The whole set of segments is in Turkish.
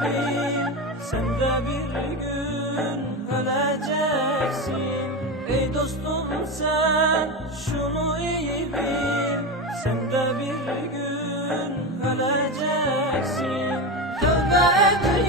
bileyim Sen de bir gün öleceksin. Ey dostum sen şunu iyi bil. Sen de bir gün öleceksin. Tövbe edin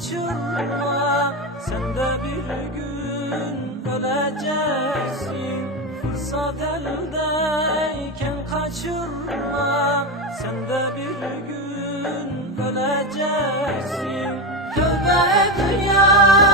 kaçırma. Sen de bir gün öleceksin. Fırsat eldeyken kaçırma. Sen de bir gün öleceksin. Tövbe dünya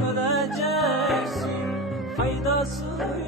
öleceksin faydasız.